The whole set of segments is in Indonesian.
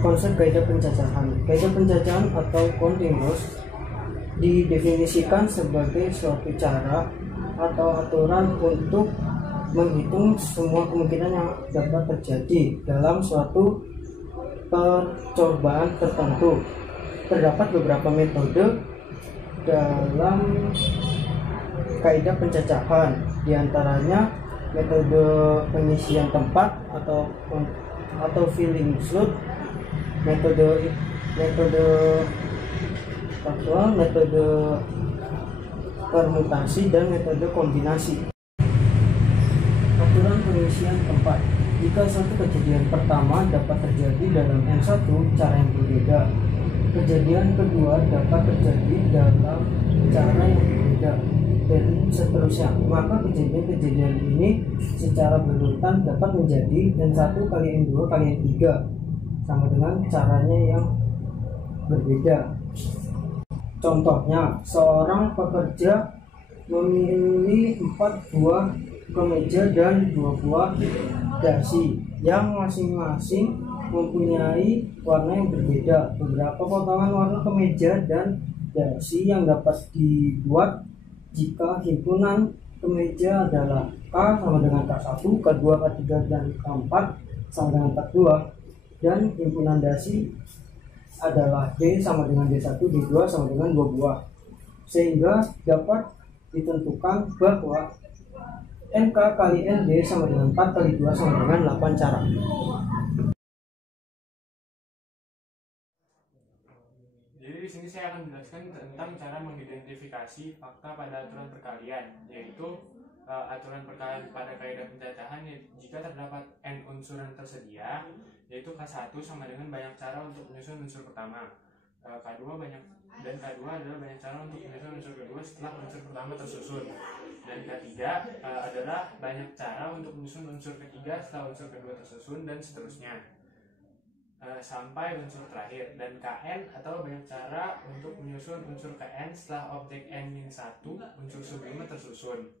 Konsep kaidah pencacahan. Kaidah pencacahan atau counting rules didefinisikan sebagai suatu cara atau aturan untuk menghitung semua kemungkinan yang dapat terjadi dalam suatu percobaan tertentu. Terdapat beberapa metode dalam kaidah pencacahan, diantaranya metode pengisian tempat atau filling slot, metode faktual, metode permutasi, dan metode kombinasi. Aturan pengisian tempat. Jika suatu kejadian pertama dapat terjadi dalam N1 cara yang berbeda, kejadian kedua dapat terjadi dalam cara yang berbeda, dan seterusnya, maka kejadian-kejadian ini secara berurutan dapat menjadi N1 kali N2 kali N3 sama dengan caranya yang berbeda. Contohnya, seorang pekerja memilih 4 buah kemeja dan 2 buah dasi yang masing-masing mempunyai warna yang berbeda. Beberapa potongan warna kemeja dan dasi yang dapat dibuat jika himpunan kemeja adalah K sama dengan K1, K2, K3, dan K4 sama dengan K2, dan himpunan dasi adalah D sama dengan D1, D2 sama dengan 2 buah, sehingga dapat ditentukan bahwa NK kali ND sama dengan 4 kali 2 sama dengan 8 cara. Jadi di sini saya akan menjelaskan tentang cara mengidentifikasi fakta pada aturan perkalian, yaitu aturan perkalian pada kaidah pencacahan jika terdapat n unsur yang tersedia, yaitu K1 sama dengan banyak cara untuk menyusun unsur pertama, K2 adalah banyak cara untuk menyusun unsur kedua setelah unsur pertama tersusun, dan K3 adalah banyak cara untuk menyusun unsur ketiga setelah unsur kedua tersusun, dan seterusnya sampai unsur terakhir. Dan Kn atau banyak cara untuk menyusun unsur Kn setelah objek n-1 unsur sebelumnya tersusun.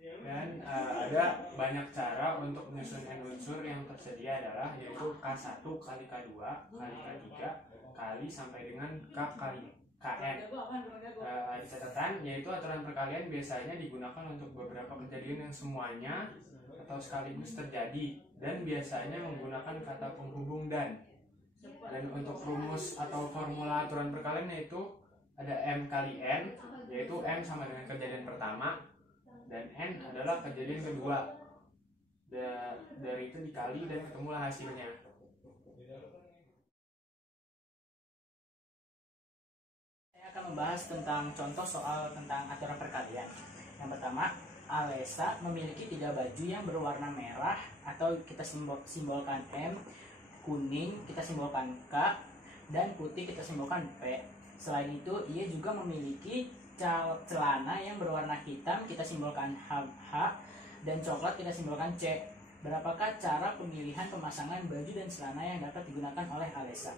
Dan ada banyak cara untuk menyusun n unsur yang tersedia adalah yaitu K1 kali K2 kali K3 kali sampai dengan K kali Kn. Ada catatan, yaitu aturan perkalian biasanya digunakan untuk beberapa kejadian yang semuanya atau sekaligus terjadi, dan biasanya menggunakan kata penghubung dan untuk rumus atau formula aturan perkalian yaitu ada M kali N, yaitu M sama dengan kejadian pertama dan N adalah kejadian kedua. Dari itu dikali dan ketemulah hasilnya. Saya akan membahas tentang contoh soal tentang aturan perkalian. Yang pertama, Alesa memiliki 3 baju yang berwarna merah atau kita simbolkan M, kuning kita simbolkan K, dan putih kita simbolkan P. Selain itu, ia juga memiliki celana yang berwarna hitam kita simbolkan H, dan coklat kita simbolkan C. Berapakah cara pemilihan pemasangan baju dan celana yang dapat digunakan oleh Alesa?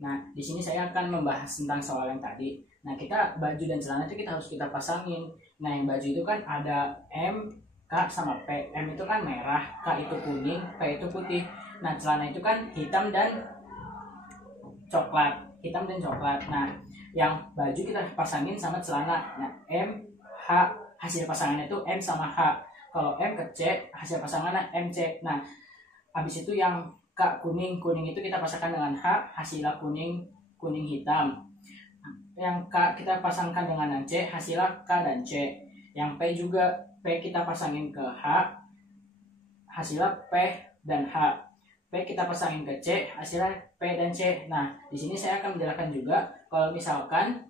Nah, di sini saya akan membahas tentang soal yang tadi. Nah, kita baju dan celana itu harus kita pasangin. Nah, yang baju itu kan ada M, K, sama P. M itu kan merah, K itu kuning, P itu putih. Nah, celana itu kan hitam dan coklat. Nah, yang baju kita pasangin sama celana. Nah, M, H, hasil pasangannya itu M sama H. Kalau M ke C, hasil pasangannya MC. Nah, habis itu yang K kuning itu kita pasangkan dengan H, hasilnya kuning hitam. Yang K kita pasangkan dengan yang C, hasilnya K dan C. Yang P juga P kita pasangin ke H, hasilnya P dan H. P kita pasangin ke C, hasilnya P dan C. Nah, di sini saya akan menjelaskan juga kalau misalkan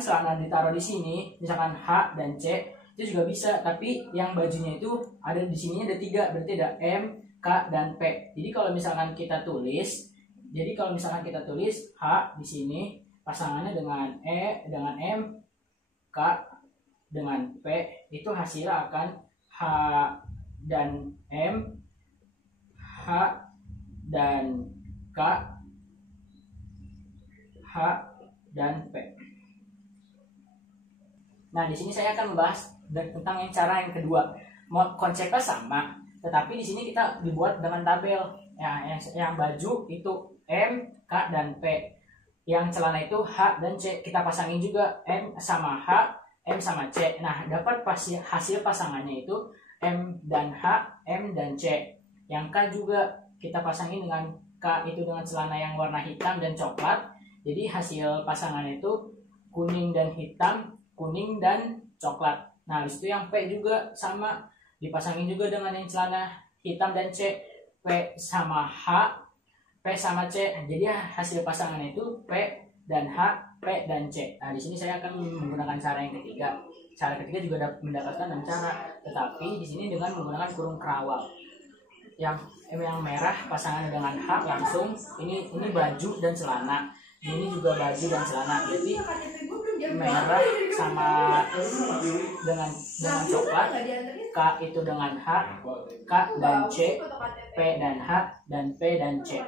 celana ditaruh di sini, misalkan H dan C, itu juga bisa, tapi yang bajunya itu ada di sininya ada 3, berarti ada M, K, dan P. Jadi kalau misalkan kita tulis H di sini pasangannya dengan E, dengan M, K, dengan P, itu hasilnya akan H dan M, H dan K, H dan P. Nah, di sini saya akan membahas tentang cara yang kedua. Konsepnya sama, Tetapi di sini kita dibuat dengan tabel. Ya, yang baju itu M, K, dan P. Yang celana itu H dan C. Kita pasangin juga M sama H, M sama C. Nah, dapat hasil pasangannya itu M dan H, M dan C. Yang K juga kita pasangin dengan K itu dengan celana yang warna hitam dan coklat. Jadi hasil pasangannya itu kuning dan hitam, kuning dan coklat. Nah, habis itu yang P juga sama, dipasangin juga dengan yang celana hitam dan C. P sama H, P sama C. Jadi hasil pasangannya itu P dan H, P dan C. Nah, di sini saya akan menggunakan cara yang ketiga. Cara ketiga juga mendapatkan dengan cara, tetapi di sini dengan menggunakan kurung kerawang. Yang merah pasangan dengan H langsung ini baju dan celana. Ini juga baju dan celana. Jadi merah sama dengan coklat, K itu dengan H, K dan C, P dan H, dan P dan C.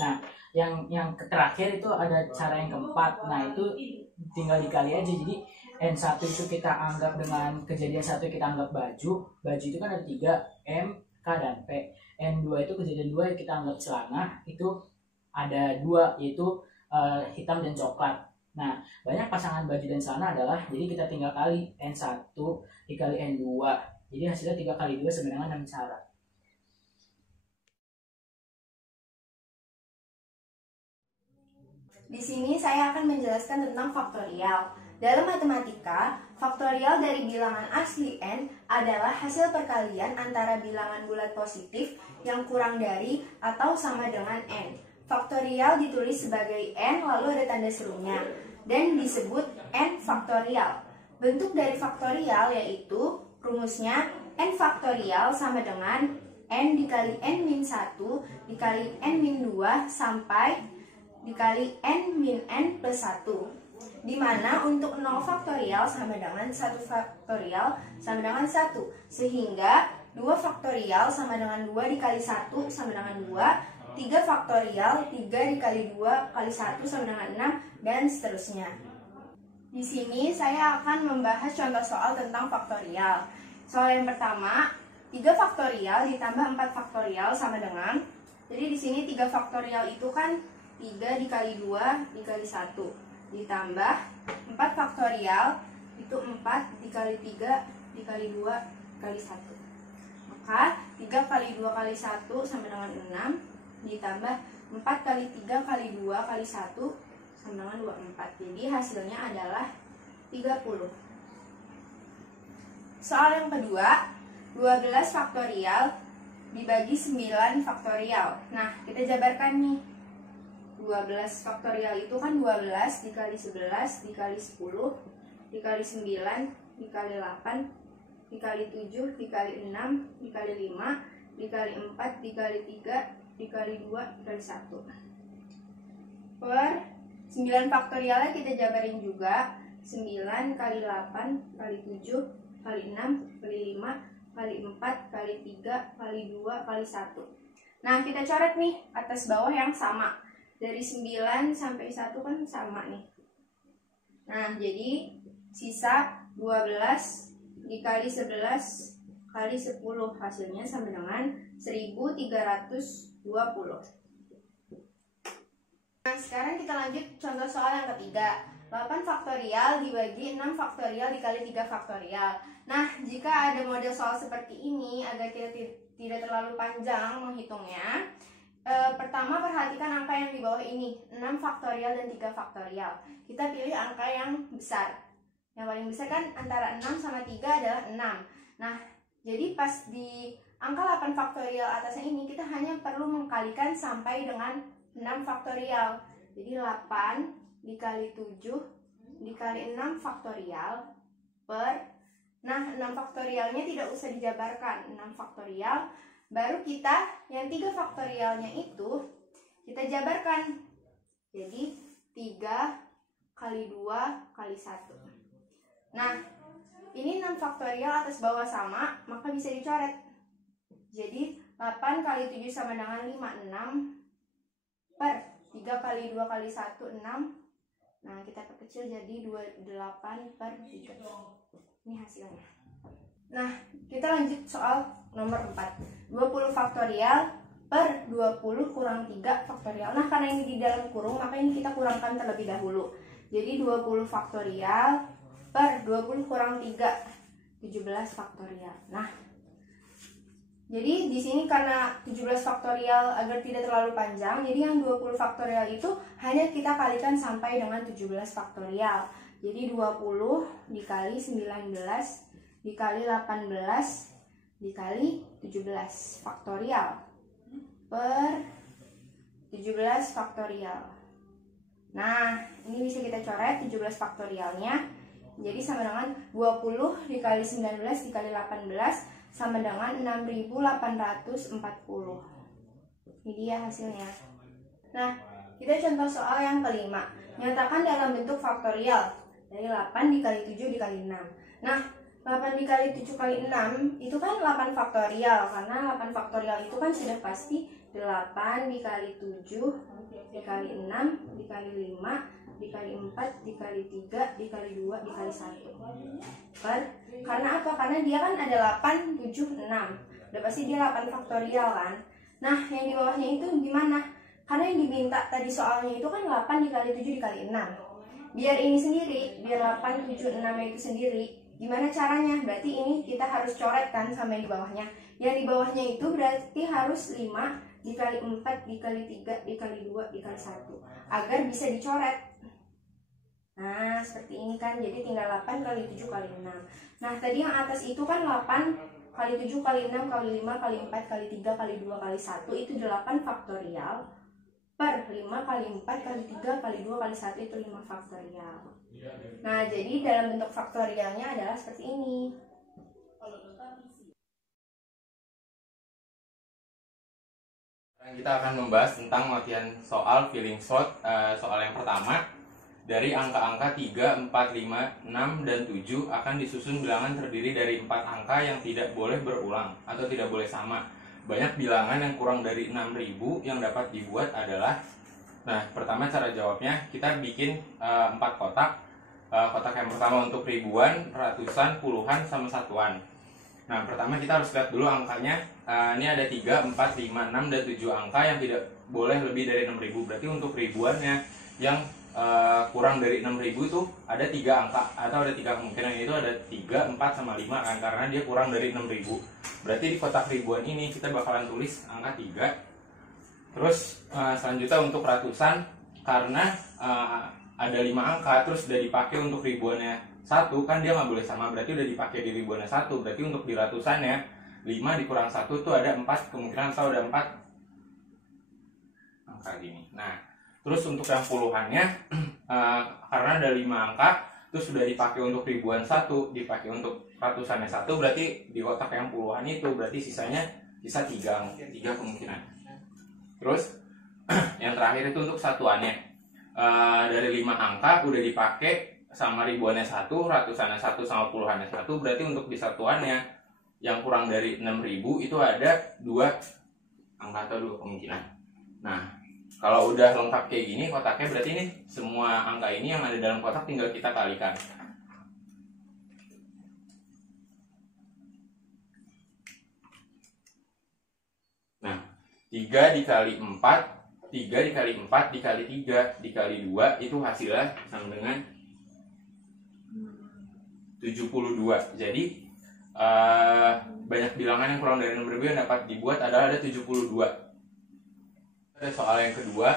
Nah, yang terakhir itu ada cara yang keempat. Nah, itu tinggal dikali aja. Jadi N1 itu kita anggap dengan kejadian 1 kita anggap baju itu kan ada 3, M, K, dan P. N2 itu kejadian 2 kita anggap celana, itu ada 2, yaitu hitam dan coklat. Nah, banyak pasangan baju dan celana adalah, jadi kita tinggal kali N1 dikali N2. Jadi hasilnya 3 kali 2 sama dengan 6 cara. Di sini saya akan menjelaskan tentang faktorial. Dalam matematika, faktorial dari bilangan asli N adalah hasil perkalian antara bilangan bulat positif yang kurang dari atau sama dengan N. Faktorial ditulis sebagai N lalu ada tanda serunya dan disebut N faktorial. Bentuk dari faktorial yaitu rumusnya N faktorial sama dengan N dikali N-1 dikali N-2 sampai dikali N-N plus 1, di mana untuk 0 faktorial sama dengan 1 faktorial sama dengan 1, sehingga 2 faktorial sama dengan 2 dikali 1 sama dengan 2, 3 faktorial 3 dikali 2 kali 1 sama dengan 6, dan seterusnya. Di sini saya akan membahas contoh soal tentang faktorial. Soal yang pertama, 3 faktorial ditambah 4 faktorial sama dengan, jadi di sini 3 faktorial itu kan 3 dikali 2 dikali 1 ditambah 4 faktorial itu 4 dikali 3 dikali 2 kali 1. Maka 3 kali 2 kali 1 sama dengan 6 ditambah 4 kali 3 kali 2 kali 1 sama dengan 24. Jadi hasilnya adalah 30. Soal yang kedua, 12 faktorial dibagi 9 faktorial. Nah, kita jabarkan nih. 12 faktorial itu kan 12 dikali 11 dikali 10 dikali 9 dikali 8 dikali 7 dikali 6 dikali 5 dikali 4 dikali 3 dikali 2 dikali 1 per 9 faktorialnya kita jabarin juga. 9 kali 8 kali 7 kali 6 kali 5 kali 4 kali 3 kali 2 kali 1. Nah, kita coret nih atas bawah yang sama. Dari 9 sampai 1 kan sama nih. Nah, jadi sisa 12 dikali 11 kali 10 hasilnya sama dengan 1320. Nah, sekarang kita lanjut contoh soal yang ketiga. 8 faktorial dibagi 6 faktorial dikali 3 faktorial. Nah, jika ada model soal seperti ini agar kita tidak terlalu panjang menghitungnya, pertama perhatikan angka yang di bawah ini, 6 faktorial dan 3 faktorial. Kita pilih angka yang besar. Yang paling besar kan antara 6 sama 3 adalah 6. Nah, jadi pas di angka 8 faktorial atasnya ini kita hanya perlu mengkalikan sampai dengan 6 faktorial. Jadi 8 dikali 7 dikali 6 faktorial per, nah 6 faktorialnya tidak usah dijabarkan, 6 faktorial. Baru kita yang 3 faktorialnya itu kita jabarkan. Jadi 3 kali 2 kali 1. Nah, ini 6 faktorial atas bawah sama, maka bisa dicoret. Jadi 8 kali 7 sama dengan 5, 6 per 3 kali 2 kali 1, 6. Nah, kita perkecil jadi 28 per 3. Ini hasilnya. Nah, kita lanjut soal nomor 4. 20 faktorial per 20 kurang 3 faktorial. Nah, karena ini di dalam kurung, maka ini kita kurangkan terlebih dahulu. Jadi 20 faktorial per 20 kurang 3, 17 faktorial. Nah, jadi di sini karena 17 faktorial agar tidak terlalu panjang, jadi yang 20 faktorial itu hanya kita kalikan sampai dengan 17 faktorial. Jadi 20 dikali 19 dikali 18 dikali 17 faktorial per 17 faktorial. Nah, ini bisa kita coret 17 faktorialnya. Jadi sama dengan 20 dikali 19 dikali 18 sama dengan 6.840. Ini dia hasilnya. Nah, kita contoh soal yang kelima. Nyatakan dalam bentuk faktorial dari 8 dikali 7 dikali 6. Nah, 8 dikali 7 kali 6 itu kan 8 faktorial. Karena 8 faktorial itu kan sudah pasti 8 dikali 7 dikali 6 dikali 5 dikali 4 dikali 3 dikali 2 dikali 1 karena apa? Karena dia kan ada 8, 7, 6. Udah pasti dia 8 faktorial kan. Nah, yang di bawahnya itu gimana? Karena yang diminta tadi soalnya itu kan 8 dikali 7 dikali 6. Biar ini sendiri, biar 8, 7, 6 itu sendiri, gimana caranya? Berarti ini kita harus coret kan sama yang di bawahnya. Yang di bawahnya itu berarti harus 5 dikali 4 dikali 3 dikali 2 dikali 1 agar bisa dicoret. Nah, seperti ini kan. Jadi tinggal 8 kali 7 kali 6. Nah, tadi yang atas itu kan 8 kali 7 kali 6 kali 5 kali 4 kali 3 kali 2 kali 1 itu 8 faktorial per 5 kali 4 kali 3 kali 2 kali 1 itu 5 faktorial. Nah, jadi dalam bentuk faktorialnya adalah seperti ini. Kita akan membahas tentang latihan soal filling short. Soal yang pertama, dari angka-angka 3, 4, 5, 6, dan 7 akan disusun bilangan terdiri dari 4 angka yang tidak boleh berulang atau tidak boleh sama. Banyak bilangan yang kurang dari 6.000 yang dapat dibuat adalah, nah, pertama cara jawabnya, kita bikin 4 kotak. Kotak yang pertama untuk ribuan, ratusan, puluhan, sama satuan. Nah, pertama kita harus lihat dulu angkanya. Ini ada 3, 4, 5, 6, dan 7 angka yang tidak boleh lebih dari 6.000. Berarti untuk ribuannya yang kurang dari 6.000 itu ada 3 angka atau ada 3 kemungkinan, itu ada 3, 4, sama 5 kan, karena dia kurang dari 6.000. Berarti di kotak ribuan ini kita bakalan tulis angka 3. Terus selanjutnya untuk ratusan, karena ada 5 angka terus udah dipakai untuk ribuannya 1 kan, dia nggak boleh sama, berarti udah dipakai di ribuannya 1. Berarti untuk di ratusannya 5 dikurang 1 itu ada 4 kemungkinan atau ada 4 angka gini. Nah, terus untuk yang puluhannya karena ada 5 angka terus sudah dipakai untuk ribuan 1, dipakai untuk ratusannya 1, berarti di kotak yang puluhan itu berarti sisanya sisa 3 kemungkinan. Terus yang terakhir itu untuk satuannya, dari 5 angka udah dipakai sama ribuannya 1, ratusannya 1, sama puluhannya 1, berarti untuk di satuannya yang kurang dari 6.000 itu ada 2 angka atau 2 kemungkinan. Nah, kalau udah lengkap kayak gini kotaknya, berarti ini semua angka ini yang ada dalam kotak tinggal kita kalikan. Nah, 3 dikali 4, 3 dikali 4 dikali 3 dikali 2 itu hasilnya sama dengan 72. Jadi banyak bilangan yang kurang dari 6.000 yang dapat dibuat adalah ada 72. Soal yang kedua,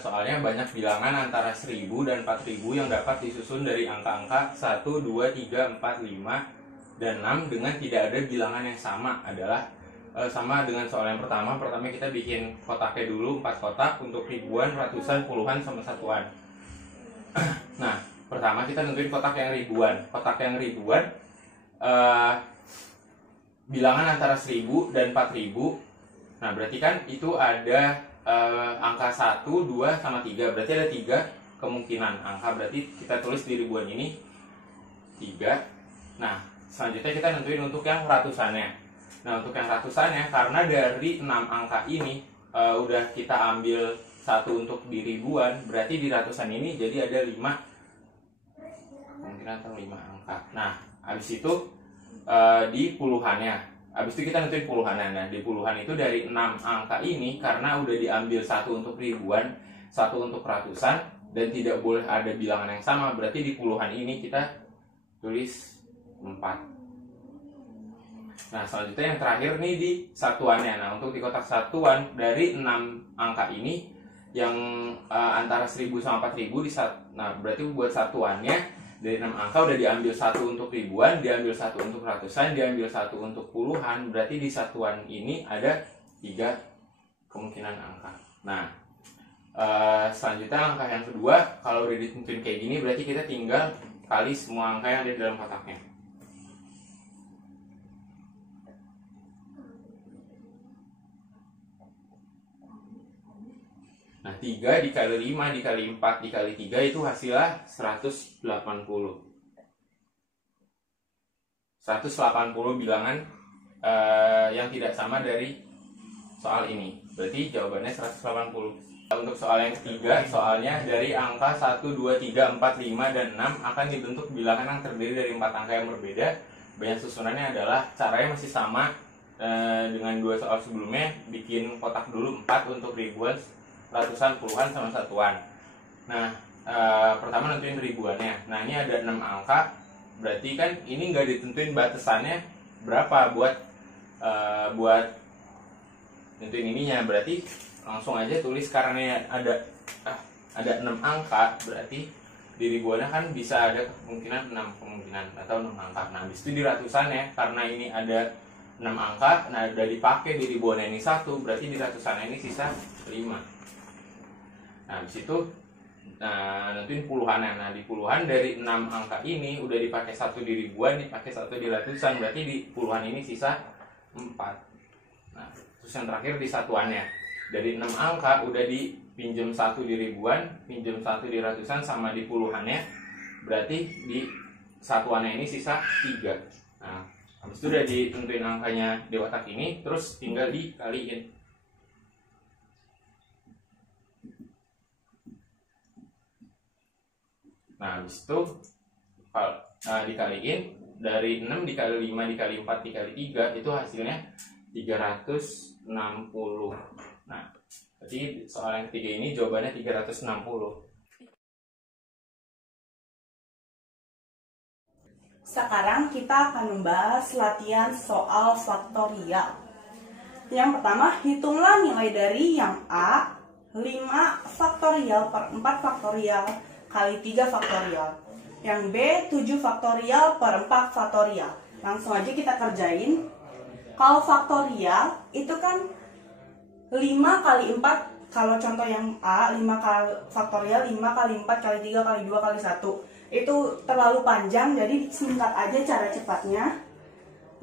soalnya banyak bilangan antara 1.000 dan 4.000 yang dapat disusun dari angka-angka 1, 2, 3, 4, 5, dan 6 dengan tidak ada bilangan yang sama. Adalah sama dengan soal yang pertama. Pertama kita bikin kotaknya dulu 4 kotak untuk ribuan, ratusan, puluhan, sama satuan. Nah, pertama kita tentuin kotak yang ribuan. Kotak yang ribuan bilangan antara 1.000 dan 4.000. Nah, berarti kan itu ada angka 1, 2, sama 3. Berarti ada 3 kemungkinan angka. Berarti kita tulis di ribuan ini 3. Nah, selanjutnya kita nentuin untuk yang ratusannya. Nah, untuk yang ratusannya, karena dari 6 angka ini udah kita ambil 1 untuk di ribuan, berarti di ratusan ini jadi ada 5 kemungkinan atau 5 angka. Nah, habis itu di puluhannya. Habis itu kita nentuin puluhannya. Nah, di puluhan itu dari 6 angka ini karena udah diambil satu untuk ribuan, satu untuk ratusan, dan tidak boleh ada bilangan yang sama, berarti di puluhan ini kita tulis 4. Nah, selanjutnya yang terakhir nih di satuannya. Nah, untuk di kotak satuan dari 6 angka ini yang antara 1000 sama 4000 nah, berarti buat satuannya dari 6 angka udah diambil satu untuk ribuan, diambil satu untuk ratusan, diambil satu untuk puluhan, berarti di satuan ini ada 3 kemungkinan angka. Nah, selanjutnya langkah yang kedua, kalau udah ditentuin kayak gini berarti kita tinggal kali semua angka yang ada di dalam kotaknya. Nah, 3 dikali 5 dikali 4 dikali 3 itu hasilnya 180. 180 bilangan yang tidak sama dari soal ini. Berarti jawabannya 180. Untuk soal yang ketiga, soalnya dari angka 1, 2, 3, 4, 5, dan 6 akan dibentuk bilangan yang terdiri dari 4 angka yang berbeda. Banyak susunannya adalah caranya masih sama dengan 2 soal sebelumnya. Bikin kotak dulu 4 untuk ribuan, ratusan, puluhan, sama satuan. Nah, pertama nentuin ribuannya. Nah, ini ada 6 angka, berarti kan ini nggak ditentuin batasannya berapa buat nentuin ininya. Berarti langsung aja tulis karena ada 6 angka, berarti di ribuannya kan bisa ada kemungkinan 6 kemungkinan atau 6 angka. Nah, habis itu di ratusannya karena ini ada 6 angka, nah udah dipakai di ribuannya ini 1, berarti di ratusannya ini sisa 5. Nah, habis itu nentuin puluhannya. Nah, di puluhan dari 6 angka ini udah dipakai 1 di ribuan, dipakai 1 di ratusan, berarti di puluhan ini sisa 4. Nah, terus yang terakhir di satuannya. Dari 6 angka udah dipinjam 1 di ribuan, pinjam 1 di ratusan, sama di puluhannya, berarti di satuannya ini sisa 3. Nah, habis itu udah ditentuin angkanya di kotak ini, terus tinggal dikaliin. Nah, habis itu dikaliin, dari 6 dikali 5 dikali 4 dikali 3 itu hasilnya 360. Nah, berarti soal yang ketiga ini jawabannya 360. Sekarang kita akan membahas latihan soal faktorial. Yang pertama, hitunglah nilai dari yang A, 5 faktorial per 4 faktorial kali 3 faktorial. Yang B, 7 faktorial per 4 faktorial. Langsung aja kita kerjain. Kalau faktorial itu kan 5 kali 4, kalau contoh yang A, 5 kali faktorial, 5 kali 4 kali 3 kali 2 kali 1. Itu terlalu panjang, jadi singkat aja cara cepatnya.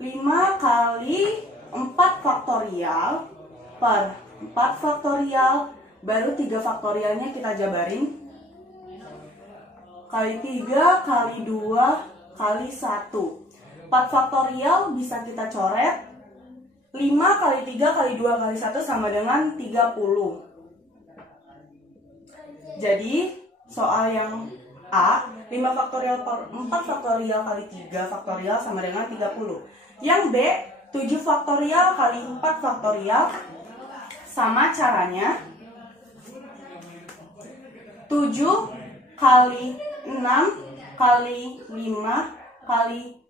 5 kali 4 faktorial per 4 faktorial, baru 3 faktorialnya kita jabarin. Kali 3 kali 2 kali 1. 4 faktorial bisa kita coret. 5 kali 3 kali 2 kali 1 sama dengan 30. Jadi soal yang A, 5 faktorial per 4 faktorial kali 3 faktorial sama dengan 30. Yang B, 7 faktorial kali 4 faktorial, sama caranya 7 kali 6 kali 5 kali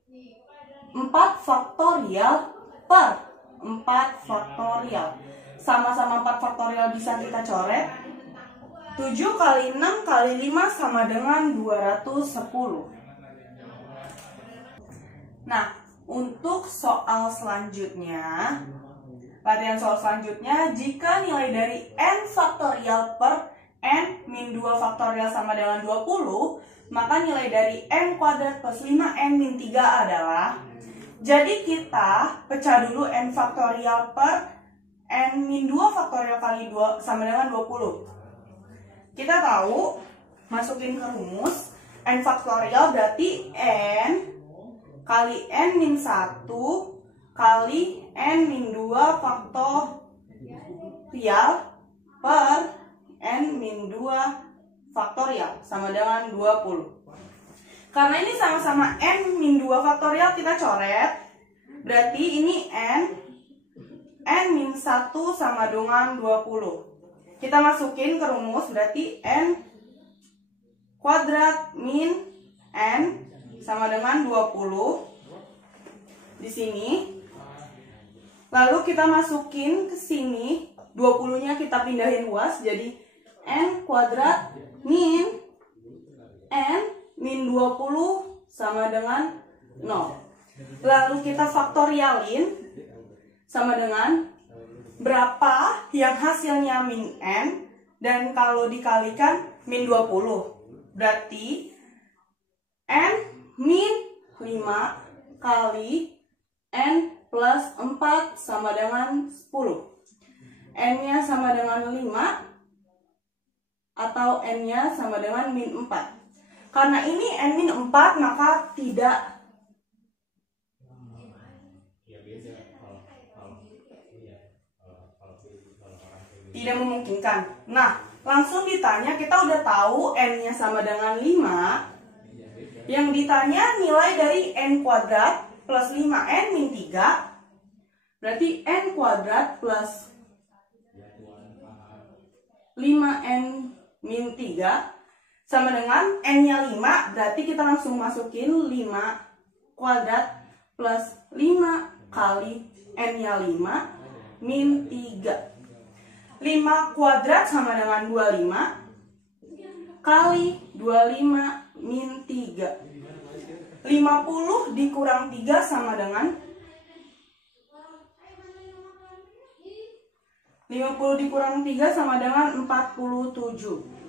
4 faktorial per 4 faktorial. Sama-sama 4 faktorial bisa kita coret. 7 kali 6 kali 5 sama dengan 210. Nah, untuk soal selanjutnya, latihan soal selanjutnya, jika nilai dari n faktorial per n min 2 faktorial sama dengan 20, maka nilai dari n kuadrat plus 5n min 3 adalah. Jadi kita pecah dulu n faktorial per n min 2 faktorial kali 2 sama dengan 20. Kita tahu, masukin ke rumus, n faktorial berarti n kali n min 1 kali n min 2 faktorial per n min 2 faktorial sama dengan 20. Karena ini sama-sama n min 2 faktorial, kita coret. Berarti ini N-1 sama dengan 20. Kita masukin ke rumus, berarti N kuadrat min N sama dengan 20 di sini. Lalu kita masukin ke sini, 20-nya kita pindahin luas, jadi N kuadrat min N min 20 sama dengan 0. Lalu kita faktorialin sama dengan berapa yang hasilnya min N, dan kalau dikalikan min 20. Berarti N min 5 kali N plus 4 sama dengan 10. N-nya sama dengan 5 atau N-nya sama dengan min 4. Karena ini N min 4 maka tidak memungkinkan. Nah, langsung ditanya, kita udah tahu N-nya sama dengan 5. Yang ditanya nilai dari N kuadrat plus 5N min 3. Berarti N kuadrat plus 5N min 3 sama dengan N-nya 5. Berarti kita langsung masukin 5 kuadrat plus 5 kali N-nya 5 min 3. 5 kuadrat sama dengan 25 kali 25 min 3. 50 dikurang 3 sama dengan 50 dikurang 3 sama dengan 47.